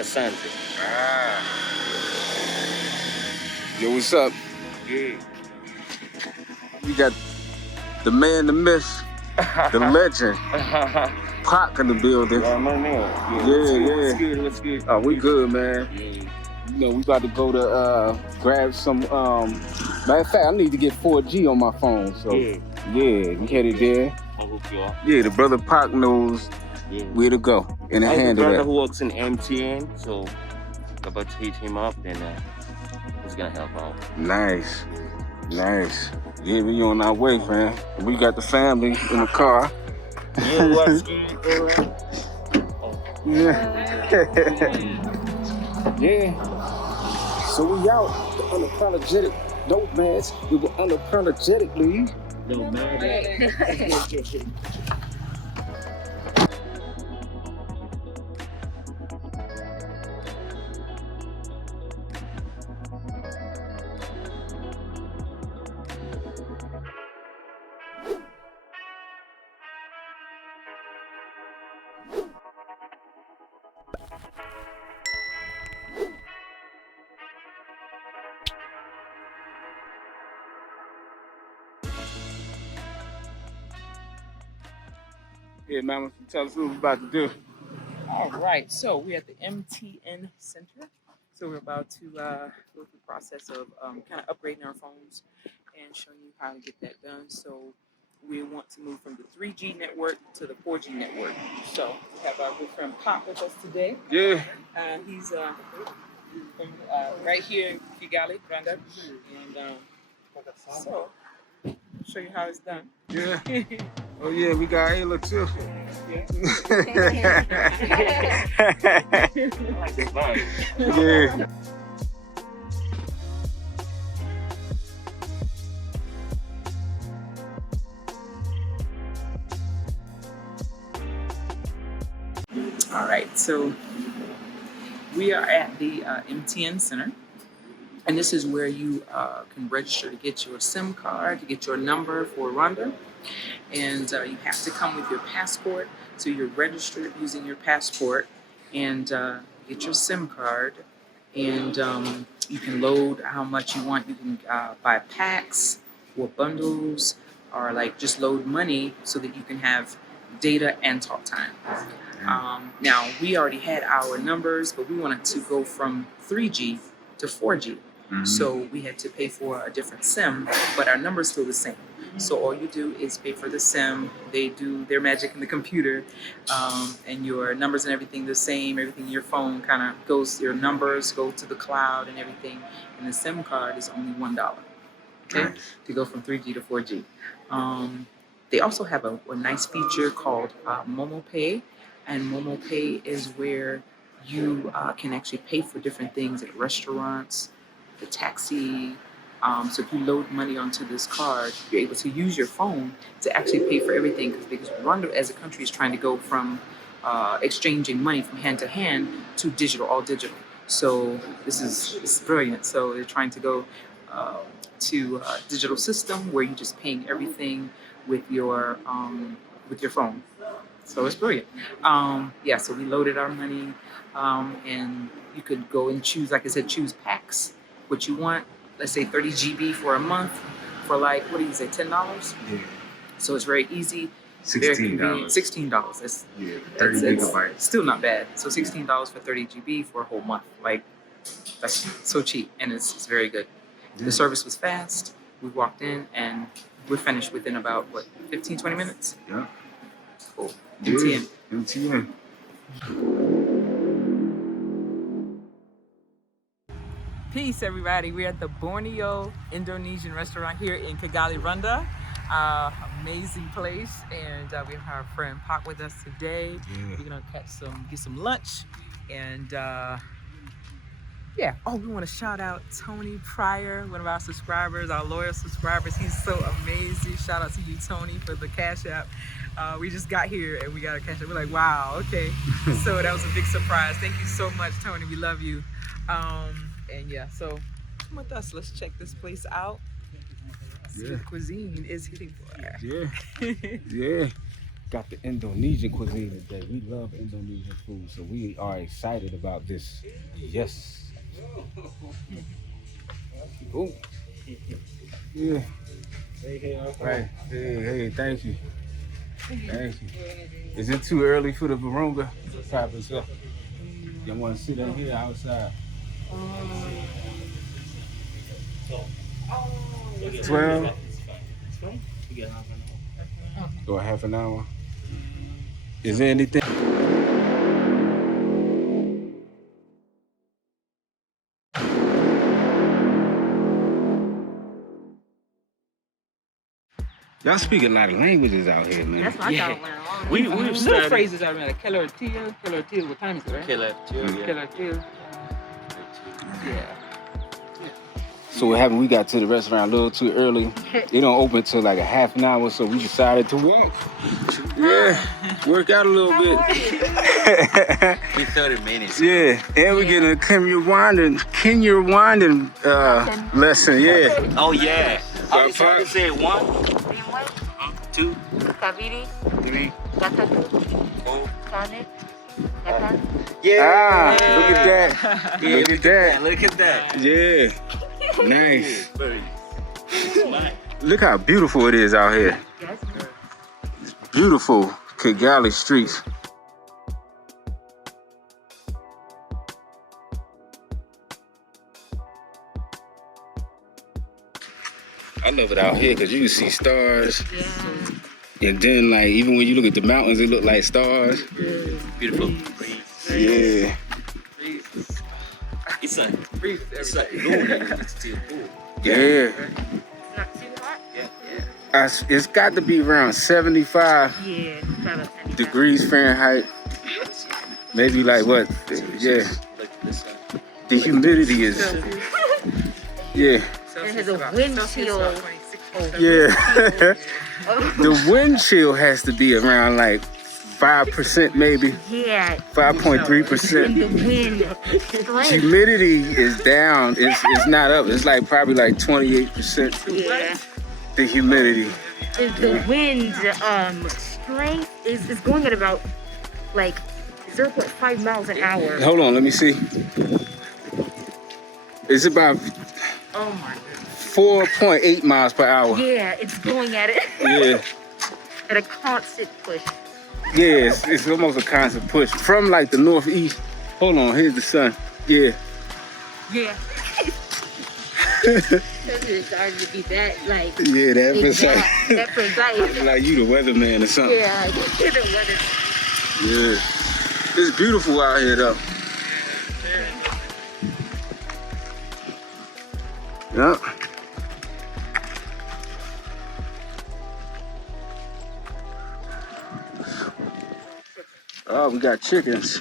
Asante. Ah. Yo, what's up? Yeah. We got the man, the myth, the legend, Pac in the building. Yeah, my man. Yeah. What's good? Oh, we good, man. Yeah. You know, we about to go to grab some. Matter of fact, I need to get 4G on my phone. So yeah, we headed there. I'll hook you up. Yeah, the brother Pac knows where to go and I have a handle brother that. who works in MTN, so I'm about to hit him up, then he's gonna help out. Nice. Yeah, we on our way, man. We got the family in the car. Yeah, what's good? Yeah. So we out, the unapologetic nomads. We were unapologetically nomadic. Yeah, man, tell us what we're about to do. All right, so we're at the MTN Center. So we're about to go through the process of kind of upgrading our phones and showing you how to get that done. So we want to move from the 3G network to the 4G network. So we have our good friend Pac with us today. Yeah. He's from right here in Kigli Rwanda. And so I'll show you how it's done. Yeah. Oh yeah, we got Ayla too. I like the vibe. Yeah. All right, so we are at the MTN Center, and this is where you can register to get your SIM card, to get your number for Rwanda, and you have to come with your passport. So you're registered using your passport and get your SIM card, and you can load how much you want. You can buy packs or bundles, or like just load money so that you can have data and talk time. Now, we already had our numbers, but we wanted to go from 3G to 4G. So we had to pay for a different SIM, but our number's still the same. So all you do is pay for the SIM. They do their magic in the computer, and your numbers and everything the same. Everything in your phone kind of goes, your numbers go to the cloud and everything. And the SIM card is only $1, okay, to go from 3G to 4G. They also have a nice feature called Momo Pay. And Momo Pay is where you can actually pay for different things at restaurants, the taxi. So if you load money onto this card, you're able to use your phone to actually pay for everything, because Rwanda as a country is trying to go from exchanging money from hand to hand to digital, all digital. So this is brilliant. So they're trying to go to a digital system where you're just paying everything with your phone. So it's brilliant. So we loaded our money, and you could go and choose, like I said, choose packs, what you want. Let's say 30 GB for a month for like, what do you say, $10? Yeah. So it's very easy. $16. $16. That's 30 gigabytes. Still not bad. So $16 for 30 GB for a whole month. Like, that's so cheap, and it's very good. Yeah. The service was fast. We walked in and we're finished within about, 15, 20 minutes? Yeah. Cool. Yeah. MTN. Peace, everybody. We're at the Borneo Indonesian restaurant here in Kigali Rwanda. Amazing place, and we have our friend Pac with us today. Yeah. We're gonna get some lunch, and we want to shout out Tony Pryor, one of our subscribers, our loyal subscribers. He's so amazing. Shout out to you, Tony, for the Cash App. We just got here and we got a Cash App. We're like, wow, okay. So that was a big surprise. Thank you so much, Tony. We love you. So come with us. Let's check this place out. See what the cuisine is hitting for. Yeah. got the Indonesian cuisine today. We love Indonesian food, so we are excited about this. Yes. Oh. Yeah. Right. Hey, thank you. Thank you. Is it too early for the Virunga? Probably so. You want to sit in here outside? 12? Or half an hour? Is there anything? Y'all speak a lot of languages out here, man. That's what I thought We've little studied phrases out there, like Keller-Till, what time is it, right? Keller-Till, yeah. Keller-Till. Yeah. So what happened, we got to the restaurant a little too early. They don't open till like a half an hour, so we decided to walk. Yeah, work out a little bit. Be 30 minutes. Yeah, and we're getting a Kigli Rwanda lesson, yeah. Oh, yeah. How do you say 1, 2, Kaviri, 3, Gatatu, 4. Tane, Gatan. Yeah. Look at that. Yeah, Look at that. Look at that. Yeah, nice. Very nice. Look how beautiful it is out here. Yes. It's beautiful Kigali streets. I love it out here because you can see stars. Yeah. And then, like, even when you look at the mountains, they look like stars. Beautiful. Yeah. It's like lonely. It's still cool. Yeah. Not too hot? Yeah. It's got to be around 75 Yeah, probably 75. degrees Fahrenheit. Maybe like what? Yeah. Like this side. The humidity is. Yeah. It has a wind chill. Yeah. The wind chill has to be around like 5% maybe. Yeah. 5.3%. And the wind. Humidity is down. It's not up. It's like probably like 28%. Yeah. The humidity. The wind strength is going at about like 0.5 miles an hour. Hold on, let me see. It's about Oh my goodness. 4.8 miles per hour. Yeah, it's going at it. Yeah. At a constant push. Yeah, it's almost a constant push from like the northeast. Hold on, here's the sun. Yeah. Yeah. It's hard to be that like. Yeah, that precise. That precise. Like you the weatherman or something. Yeah, you're the weather. Yeah. It's beautiful out here though. Yep. Oh, we got chickens.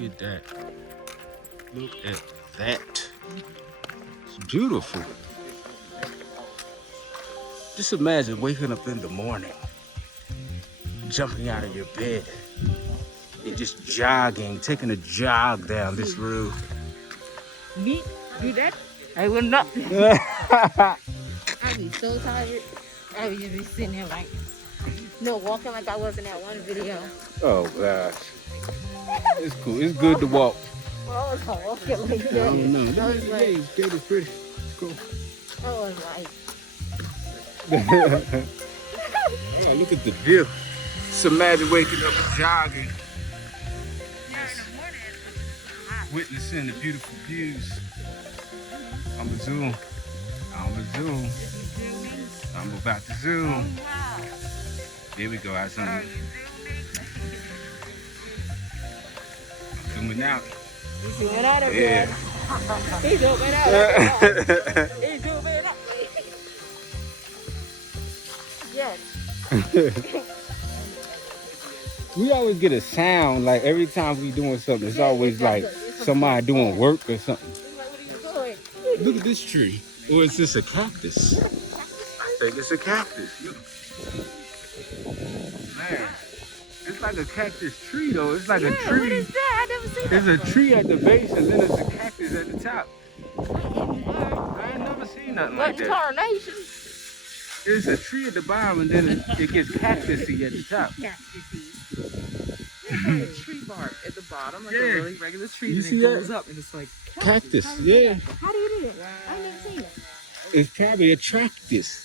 Look at that. Look at that. It's beautiful. Just imagine waking up in the morning, jumping out of your bed, and just jogging, taking a jog down this road. Me? Do that? I will not. I'd be so tired. I would just be sitting there like, walking like I was in that one video. Oh gosh. It's cool. It's good to walk. Well, I was walking like that. I don't know. I was like, Skate is pretty cool. I was like, Oh, look at the view. Just imagine waking up and jogging. Witnessing the beautiful views. I'm a zoom. I'm about to zoom. There we go. I zoom. I'm zooming out. he's doing out of Yeah. here. He's doing out. He's doing out. Yes. We always get a sound like every time we doing something. It's always like somebody doing work or something. What are you doing? Look at this tree. Or is this a cactus? I think it's a cactus. Look. Man, it's like a cactus tree though. It's like a What tree. is that? I never seen that. There's a tree at the base and then there's a cactus at the top. before. I ain't never seen nothing What like that. incarnation? There's a tree at the bottom and then it gets cactusy at the top. It's like a tree bark at the bottom, like a really regular tree, You and see it that? goes up and it's like Cactus, yeah. How do you do that? I never seen it. It's probably a cactus.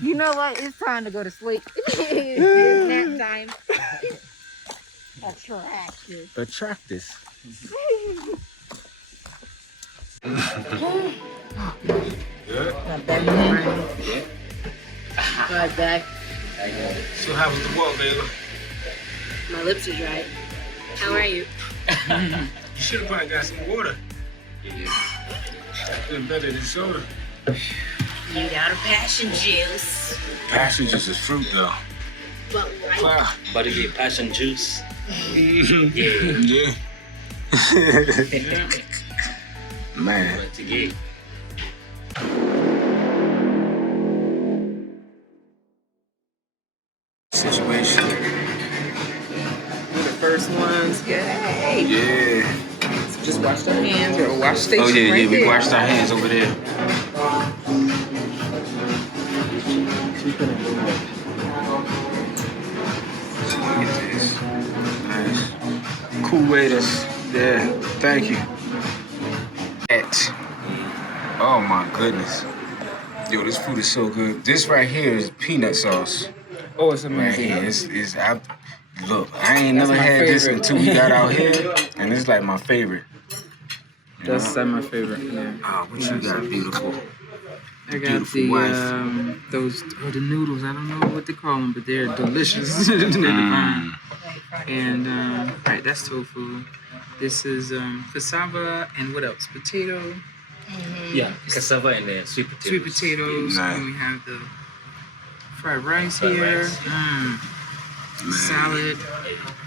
You know what? It's time to go to sleep. It's nap time. Attractive. A cactus. My back is burning. My back. So how was the walk, baby? My lips are dry. How are you? You should have probably got some water. Been better than soda. You got a passion juice. Passion juice is fruit though. But Wow. But you get passion juice. Yeah. Man. But yeah. Situation. we're the first ones. Yay! Yeah. So just wash our hands. We're at a wash station Oh yeah, right yeah. We there. washed our hands over there. Look at this. Nice. Cool waiters. Yeah. Thank you. Oh my goodness. Yo, this food is so good. This right here is peanut sauce. Oh, it's Right amazing. here. Look, I ain't never my had this favorite. until we got out here, and it's like my favorite. You That's know? my favorite. Yeah. Oh, what you got, beautiful? I got Beautiful the wife. those the noodles. I don't know what they call them, but they're delicious. They're divine. And right, that's tofu. This is cassava and what else? Potato, Yeah, cassava and sweet potatoes. sweet potatoes, Nice. and we have the fried rice Fried here. rice. Salad.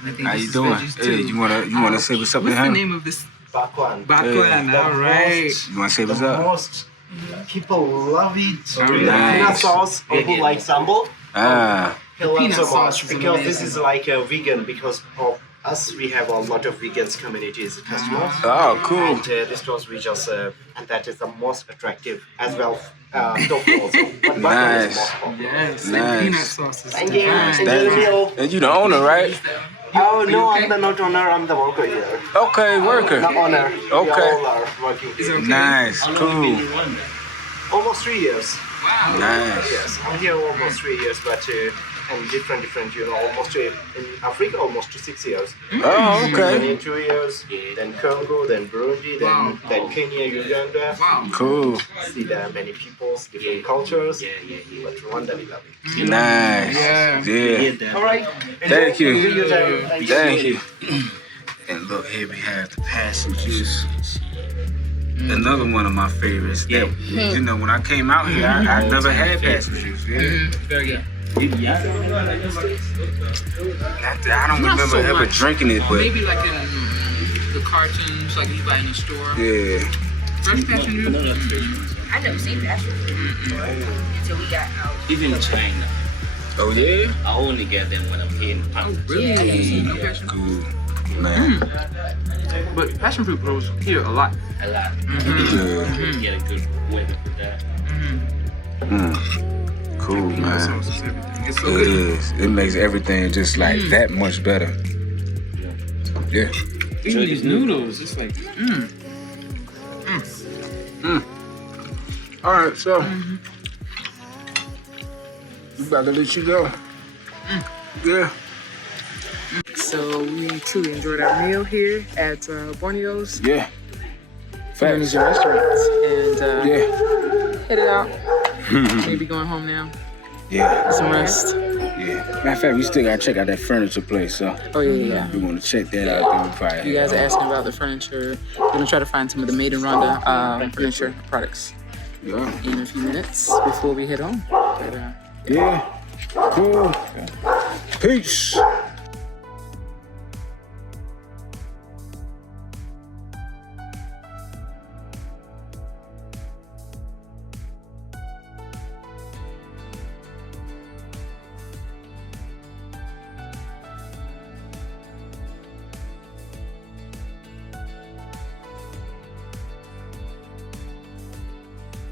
I think How this you is doing? veggies Hey, too. you wanna say what's up, What's the huh? name of this? Bakwan. Bakwan. All right. You wanna say what's The up? most people love it. Oh, The nice. peanut sauce, or who like sambal, Ah, he loves peanut so sauce much is because this amazing. is like a vegan. Because of us, we have a lot of vegans communities customers. oh, cool. And this was we just and that is the most attractive as well. Tofu also. But bakwan is Nice. most popular. Yes. Nice. And peanut sauce is Thank you. divine. Enjoy the meal. And you the owner, right? Oh no, okay? I'm the not owner. I'm the worker here. Okay, worker. The owner. We Okay. all are working Is it here. okay? Nice, cool. Almost 3 years. Wow. Nice. Yes, I'm here almost 3 years, but and different, almost in Africa, almost 6 years. Oh, And okay. in 2 years, then Congo, then Burundi, then Kenya, Uganda. Wow. Cool. See there are many peoples, different cultures. But Rwanda, we love it. Nice. Yeah. Yeah. All right. Thank you. Enjoy your time. Thank you. And look, here we have the passion juice. Another one of my favorites. That, you know, when I came out here, I never had passion juice. Yeah. Very good. I don't Not remember so ever much. drinking it, but Maybe like in the cartoons, like you buy in the store. yeah. Fresh passion fruit? I never seen passion fruit until we got out. Even in China, Oh yeah. I only get them when I'm in Oh, really? I never seen no passion fruit. Cool, man. But passion fruit grows here a lot. a lot. Yeah. Get a good weather for that. Cool, Peanut man. sauce is everything. It's so It good. is. It makes everything just like that much better. Yeah. Even these noodles, it's like, All right, so we about to let you go. Yeah. So we truly enjoyed our meal here at Borneo's Yeah. Facts. Indonesian restaurants, and Yeah. headed out. Maybe going home now. Yeah. Get some rest. Yeah. Matter of fact, we still gotta check out that furniture place, so Oh yeah. we want to check that out. Then we probably You guys are head asking about the furniture. We're gonna try to find some of the made in Rwanda furniture products on. in a few minutes before we head home. But, Yeah. Cool. Peace.